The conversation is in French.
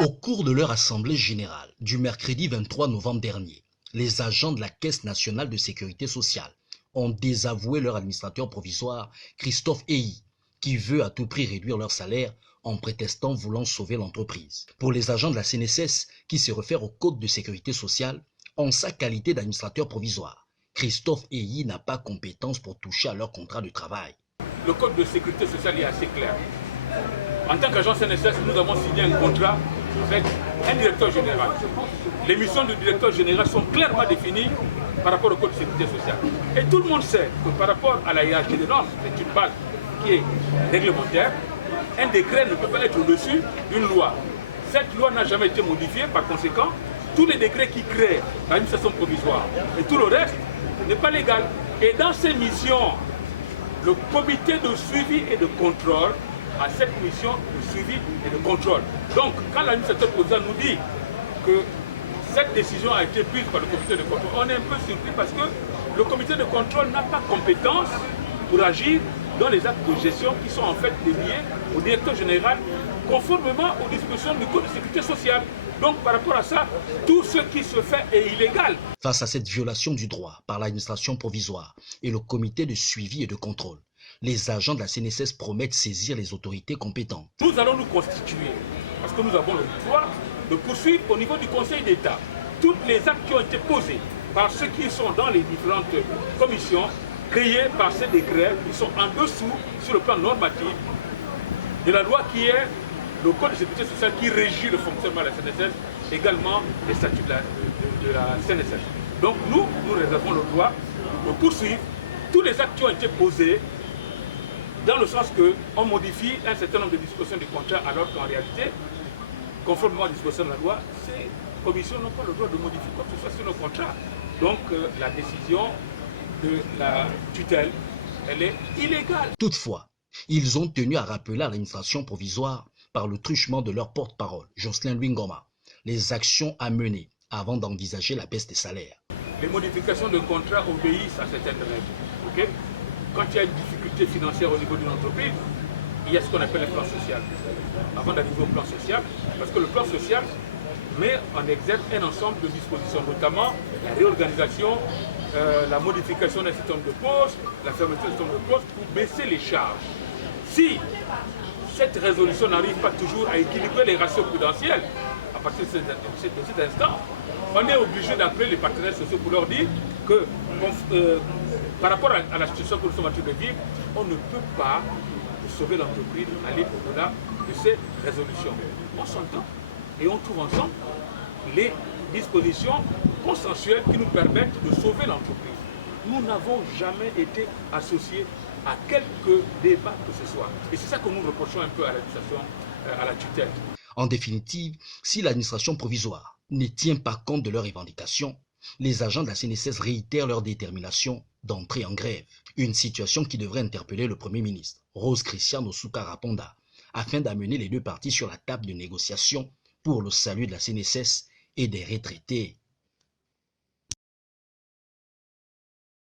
Au cours de leur assemblée générale du mercredi 23 novembre dernier, les agents de la Caisse nationale de sécurité sociale ont désavoué leur administrateur provisoire, Christophe Eyi, qui veut à tout prix réduire leur salaire en prétextant voulant sauver l'entreprise. Pour les agents de la CNSS qui se réfèrent au Code de sécurité sociale, en sa qualité d'administrateur provisoire, Christophe Eyi n'a pas compétence pour toucher à leur contrat de travail. Le Code de sécurité sociale est assez clair. En tant qu'agent CNSS, nous avons signé un contrat avec un directeur général. Les missions du directeur général sont clairement définies par rapport au Code de sécurité sociale. Et tout le monde sait que par rapport à la hiérarchie des normes, c'est une base qui est réglementaire, un décret ne peut pas être au-dessus d'une loi. Cette loi n'a jamais été modifiée, par conséquent, tous les décrets qui créent l'administration provisoire et tout le reste n'est pas légal. Et dans ces missions, le comité de suivi et de contrôle a cette mission de suivi et de contrôle. Donc, quand l'administrateur provisoire nous dit que cette décision a été prise par le comité de contrôle, on est un peu surpris parce que le comité de contrôle n'a pas compétence pour agir dans les actes de gestion qui sont en fait dédiés au directeur général conformément aux dispositions du Code de sécurité sociale. Donc par rapport à ça, tout ce qui se fait est illégal. Face à cette violation du droit par l'administration provisoire et le comité de suivi et de contrôle, les agents de la CNSS promettent saisir les autorités compétentes. Nous allons nous constituer, parce que nous avons le droit de poursuivre au niveau du Conseil d'État toutes les actes qui ont été posés par ceux qui sont dans les différentes commissions créées par ces décrets qui sont en dessous sur le plan normatif de la loi qui est le Code de sécurité sociale qui régit le fonctionnement de la CNSS, également les statuts de la CNSS. Donc nous réservons le droit de poursuivre tous les actes qui ont été posés dans le sens qu'on modifie un certain nombre de dispositions du contrat alors qu'en réalité, conformément aux dispositions de la loi, ces commissions n'ont pas le droit de modifier quoi que ce soit sur le contrat. Donc la décision de la tutelle, elle est illégale. Toutefois, ils ont tenu à rappeler à l'administration provisoire, par le truchement de leur porte-parole, Jocelyn Luingoma, les actions à mener avant d'envisager la baisse des salaires. Les modifications de contrat obéissent à certaines règles. Okay? Quand il y a une difficulté financière au niveau d'une entreprise, il y a ce qu'on appelle le plan social. Avant d'arriver au plan social, parce que le plan social met en exergue un ensemble de dispositions, notamment la réorganisation, la modification d'un certain nombre de postes, la fermeture d'un certain nombre de postes pour baisser les charges. Si cette résolution n'arrive pas toujours à équilibrer les ratios prudentiels, à partir de cet instant, on est obligé d'appeler les partenaires sociaux pour leur dire que par rapport à la situation que nous sommes en train de vivre, on ne peut pas sauver l'entreprise, aller au-delà de ces résolutions. On s'entend et on trouve ensemble les dispositions consensuelles qui nous permettent de sauver l'entreprise. Nous n'avons jamais été associés à quelque débat que ce soit. Et c'est ça que nous reprochons un peu à l'administration, à la tutelle. En définitive, si l'administration provisoire ne tient pas compte de leurs revendications, les agents de la CNSS réitèrent leur détermination d'entrer en grève. Une situation qui devrait interpeller le Premier ministre, Rose Christian Osuka Raponda, afin d'amener les deux parties sur la table de négociation pour le salut de la CNSS et des retraités.